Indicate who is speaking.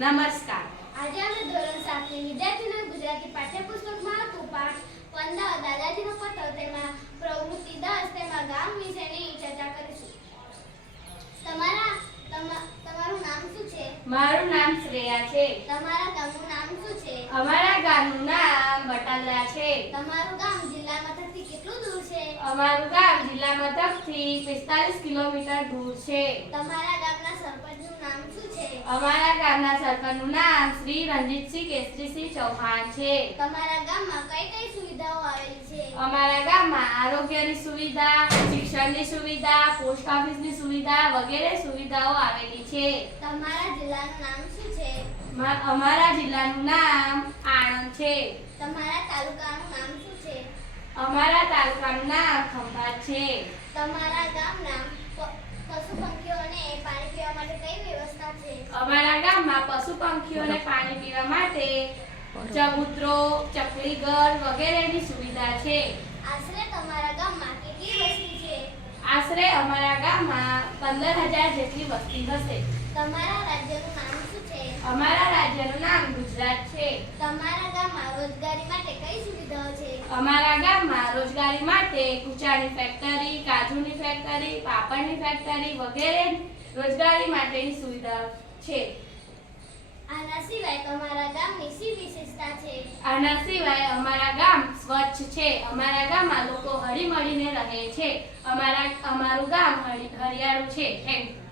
Speaker 1: નમસ્કાર.
Speaker 2: આજે અમે ધોરણ સાતની વિદ્યાર્થીઓને ગુજરાતી પાઠ્યપુસ્તકમાં હતું પાઠ પંદર દાદાજીનો પત્ર તેમાં પ્રવૃત્તિ દસ તેમાં ગામ વિશેની ચર્ચા કરીશું. તમારા તમારું નામ શું છે?
Speaker 1: મારું નામ શ્રેયા છે.
Speaker 2: તમારા ગામનું નામ શું છે?
Speaker 1: અમારા ગામનું નામ બટાલા છે.
Speaker 2: તમારું ગામ જિલ્લા મથકથી કેટલું દૂર છે?
Speaker 1: અમારું ગામ જિલ્લા મથકથી 45 કિલોમીટર દૂર છે.
Speaker 2: તમારા ગામના સરપંચનું નામ શું છે?
Speaker 1: અમારા ગામના સરપંચનું નામ શ્રી રંજીતસિંહ કેસરીસિંહ ચૌહાણ છે.
Speaker 2: તમારા ગામમાં કઈ કઈ સુવિધાઓ આવેલી છે?
Speaker 1: અમારા ગામમાં આરોગ્યની સુવિધા શિક્ષણની સુવિધા પોસ્ટ ઓફિસની સુવિધા વગેરે સુવિધાઓ આવેલી છે.
Speaker 2: તમારા જિલ્લાનું નામ શું છે?
Speaker 1: અમારા જિલ્લાનું નામ આણંદ છે.
Speaker 2: તમારા તાલુકાનું નામ શું છે?
Speaker 1: અમારા તાલુકાનું નામ ખંભાત છે.
Speaker 2: તમારા ગામના પશુ પંખીઓને પાણી પીવા માટે કઈ
Speaker 1: અમારા ગામમાં પશુ પંખીઓને પાણી પીવા માટે ચબૂતરો ચકલીઘર વગેરેની સુવિધા છે.
Speaker 2: આશરે તમારા ગામમાં કેટલી વસ્તી છે?
Speaker 1: આશરે અમારા ગામમાં પંદર હજાર જેટલી વસ્તી હશે.
Speaker 2: તમારા રાજ્યનું નામ શું છે?
Speaker 1: અમારા રાજ્યનું નામ ગુજરાત છે.
Speaker 2: તમારા ગામમાં રોજગારી માટે
Speaker 1: અમારા ગામમાં રોજગારી માટે કુચાની ફેક્ટરી કાજુની ફેક્ટરી પાપડની ફેક્ટરી વગેરે રોજગારી માટેની સુવિધા છે.
Speaker 2: આના સિવાય તમારા ગામની શી વિશેષતા છે?
Speaker 1: આના સિવાય અમારા ગામ સ્વચ્છ છે. અમારા ગામમાં લોકો હળી મળીને રહે છે. અમારા અમારું ગામ હરિયાળું છે. Thank you